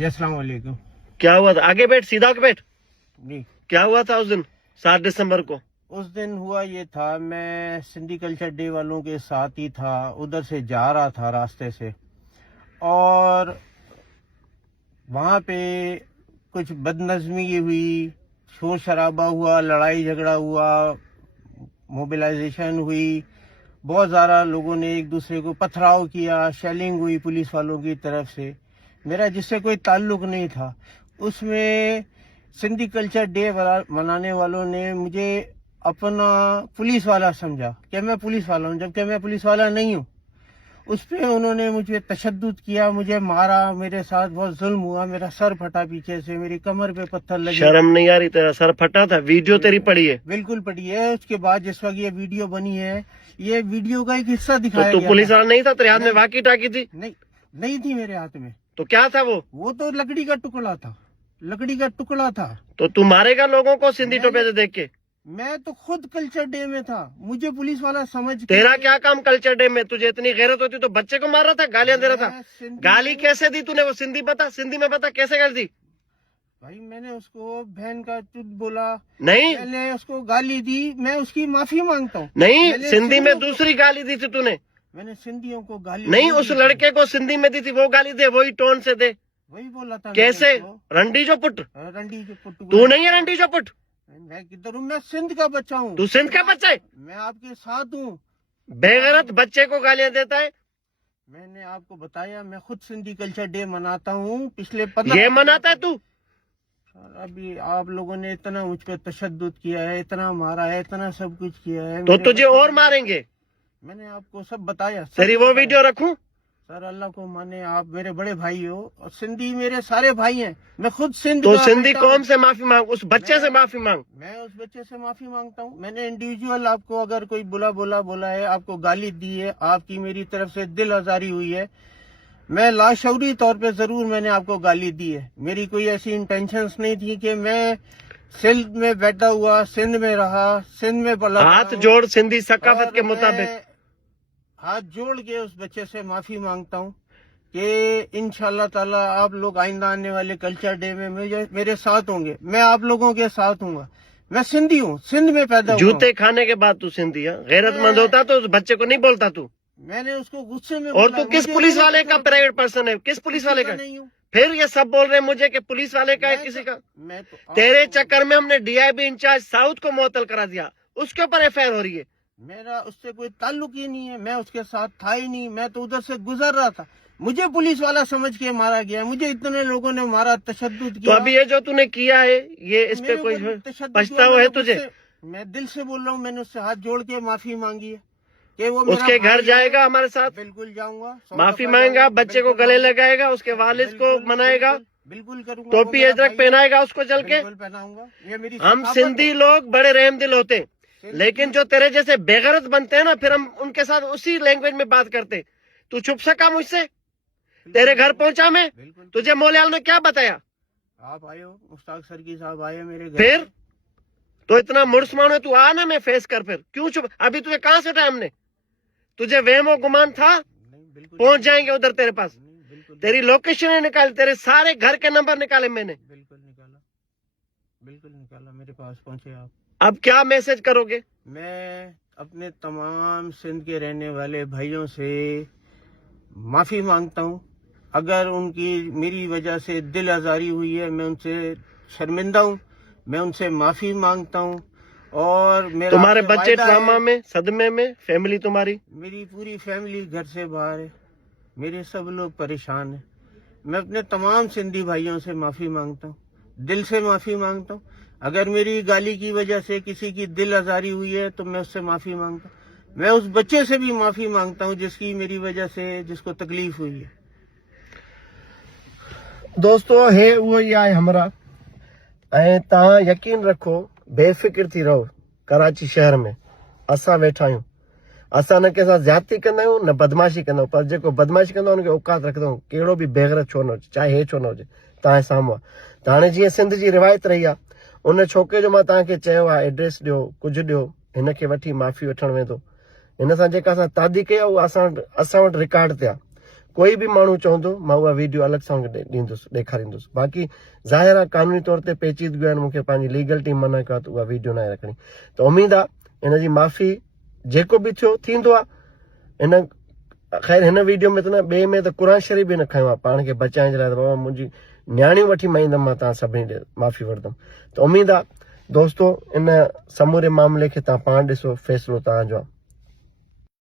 जी अस्सलाम वालेकुम। क्या हुआ था? आगे बैठ, सीधा होके बैठ। जी क्या हुआ था उस दिन 7 दिसंबर को? उस दिन हुआ ये था, मैं सिंधी कल्चर डे वालों के साथ ही था, उधर से जा रहा था रास्ते से, और वहाँ पे कुछ बदनज़मी हुई, शोर शराबा हुआ, लड़ाई झगड़ा हुआ, मोबिलाइजेशन हुई। बहुत ज़्यादा लोगों ने एक दूसरे को पथराव किया, शेलिंग हुई पुलिस वालों की तरफ से। मेरा जिससे कोई ताल्लुक नहीं था। उसमें सिंधी कल्चर डे मनाने वालों ने मुझे अपना पुलिस वाला समझा कि मैं पुलिस वाला हूँ, जबकि मैं पुलिस वाला नहीं हूँ। उस पे उन्होंने मुझे तशद्दुद किया, मुझे मारा, मेरे साथ बहुत जुल्म हुआ, मेरा सर फटा पीछे से, मेरी कमर पे पत्थर लगे। शर्म नहीं आ रही? तेरा सर फटा था, वीडियो तेरी पड़ी है। बिल्कुल पड़ी है। उसके बाद जिस वक्त ये वीडियो बनी है, ये वीडियो का एक हिस्सा तो दिखाया तू गया पुलिस था। वाला नहीं था? तेरे हाथ में वाकी टाकी थी? नहीं थी मेरे हाथ में। तो क्या था वो? तो लकड़ी का टुकड़ा था, लकड़ी का टुकड़ा था। तो तू मारेगा लोगों को सिंधी टोपे से देख के? मैं तो खुद कल्चर डे में था, मुझे पुलिस वाला समझ के। तेरा क्या काम कल्चर डे में? तुझे इतनी गैरत होती तो बच्चे को मार रहा था, गालियां दे रहा था? गाली कैसे दी तूने? वो सिंधी बता, सिंधी में बता कैसे कर दी? भाई मैंने उसको बहन का चुत बोला, नहीं, मैंने उसको गाली दी, मैं उसकी माफी मांगता हूँ। नहीं, सिंधी में दूसरी गाली दी थी तूने। मैंने सिंधियों को गाली नहीं, उस लड़के को सिंधी में दी थी, वो गाली दे, वही टोन से दे। वही बोला था। कैसे? रंडी जो पुट? रंडी जो पुट? तू नहीं है रंडी जो पुट? मैं किधर हूँ? मैं सिंध का बच्चा हूँ। तू सिंध का बच्चा है? मैं आपके साथ हूँ। बेगैरत बच्चे को गालियां देता है। मैंने आपको बताया, मैं खुद सिंधी कल्चर डे मनाता हूँ। पिछले ये मनाता है तू? अभी आप लोगों ने इतना मुझ पे तशद्दुद किया है, इतना मारा है, इतना सब कुछ किया है। तो तुझे और मारेंगे। मैंने आपको सब बताया। तेरी वो वीडियो रखूं? सर अल्लाह को माने, आप मेरे बड़े भाई हो और सिंधी मेरे सारे भाई हैं। मैं खुद सिंध तो का सिंधी बेटा कौम हूं। से माफी मांग, उस बच्चे से माफी मांग। मैं उस बच्चे से माफी मांगता हूँ। मैंने इंडिविजुअल आपको अगर कोई बोला है, आपको गाली दी है, आपकी मेरी तरफ से दिल आजारी हुई है, मैं लाशऊरी तौर पे जरूर मैंने आपको गाली दी है। मेरी कोई ऐसी इंटेंशंस नहीं थी कि मैं सिंध में बैठा हुआ, सिंध में रहा, सिंध में पला। हाथ जोड़ सिंधी सकाफत के मुताबिक हाथ जोड़ के उस बच्चे से माफी मांगता हूँ कि इंशाल्लाह ताला आप लोग आइंदा आने वाले कल्चर डे में मेरे साथ होंगे। मैं आप लोगों के साथ हूँ। मैं सिंधी हूँ, सिंध में पैदा हुआ। जूते खाने के बाद तू सिंधी है? गैरतमंद होता तो उस बच्चे को नहीं बोलता तू? मैंने उसको गुस्से में और तू किस पुलिस वाले का प्राइवेट पर्सन है? किस पुलिस वाले का? नहीं हूँ। फिर ये सब बोल रहे हैं मुझे कि पुलिस वाले का है किसी का। मैं तो तेरे चक्कर में हमने डीआईबी इंचार्ज साउथ को मुअत्तल करा दिया, उसके ऊपर एफआईआर हो रही है। मेरा उससे कोई ताल्लुक ही नहीं है, मैं उसके साथ था ही नहीं। मैं तो उधर से गुजर रहा था, मुझे पुलिस वाला समझ के मारा गया। मुझे इतने लोगों ने मारा, तशद्दुद किया। तो अभी ये जो तूने किया है, ये इस पे कोई पछतावा है तुझे? मैं दिल से बोल रहा हूँ, मैंने उससे हाथ जोड़ के माफी मांगी है कि वो उसके घर जाएगा हमारे साथ? बिल्कुल जाऊंगा, माफी मांगेगा, बच्चे को गले लगाएगा, उसके वालिद को मनाएगा, बिल्कुल करूंगा, टोपी अजरक पहनाएगा उसको चल के। पहनाऊंगा। ये मेरी हम सिंधी लोग बड़े रहम दिल होते हैं, लेकिन जो तेरे जैसे बेगैरत बनते हैं ना, फिर हम उनके साथ उसी लैंग्वेज में बात करते। तू छुप सका मुझसे? तेरे घर पहुंचा मैं, तुझे मोलियाल ने क्या बताया? आप आए हो, मुश्ताक सर की साहब आए मेरे घर। फिर तो इतना मुर्समान है तू, आ ना, मैं फेस कर। फिर क्यों चुप? अभी तुझे कहां से टाइम ने? तुझे वहमो गुमान था? पहुंच जाएंगे उधर तेरे पास। तेरी लोकेशन निकाली, तेरे सारे घर के नंबर निकाले मैंने। बिल्कुल निकाला, मेरे पास पहुंचे आप। अब क्या मैसेज करोगे? मैं अपने तमाम सिंध के रहने वाले भाइयों से माफी मांगता हूं। अगर उनकी मेरी वजह से दिल आजारी हुई है, मैं उनसे शर्मिंदा हूं, मैं उनसे माफी मांगता हूं। और मेरा तुम्हारे बच्चे ट्रामा में, सदमे में, फैमिली तुम्हारी? मेरी पूरी फैमिली घर से बाहर है, मेरे सब लोग परेशान हैं। मैं अपने तमाम सिंधी भाइयों से माफी मांगता हूँ, दिल से माफी मांगता हूँ। अगर मेरी गाली की वजह से किसी की दिल आजारी हुई है तो मैं उससे माफी मांगता हूँ। मैं उस बच्चे से भी माफी मांगता हूँ जिसकी मेरी वजह से जिसको तकलीफ हुई है। दोस्तों, है वो ही आहे हमरा। ऐं तव्हां यकीन रखो, बेफ़िक्र थी रहो। कराची शहर में असां वेठा आहियूं। असां न कंहिं सां ज्यादती कंदा आहियूं, न बदमाशी कंदा आहियूं, पर जेको बदमाशी कंदो हुनखे औकात रखंदा आहियूं, कहिड़ो बि बेगैरत छो न हुजे, चाहे हे छो न हुजे, तव्हांजे साम्हूं आहे। त हाणे जीअं सिंध जी रिवायत रही आहे, उन छोकिरे जो मां तव्हांखे चयो आहे, एड्रेस ॾियो, कुझु ॾियो, हिनखे वठी माफ़ी वठणु वेंदो। हिन सां जेका असां तादी कई आहे, उहा असां वटि रिकॉर्ड ते आहे। कोई बि माण्हू चवंदो मां उहा वीडियो अलॻि सां ॾींदुसि ॾेखारींदुसि बाक़ी ज़ाहिर आहे क़ानूनी तौर ते पेचीदगियूं आहिनि मूंखे पंहिंजी लीगल टीम मना कयो त उहा वीडियो न रखणी त उमेदु आहे हिन जी माफ़ी जेको बि थियो थींदो आहे हिन ख़ैर हिन वीडियो में त न ॿिए में त क़ुर शरीफ़ बि न खयो आहे पाण खे बचाइण जे लाइ त बाबा मुंहिंजी न्याणियूं वठी मां ईंदमि मां तव्हां सभिनी ॾे माफ़ी वठंदुमि त उमेदु आहे दोस्तो इन समूरे मामले खे तव्हां पाण ॾिसो फ़ैसिलो तव्हांजो आहे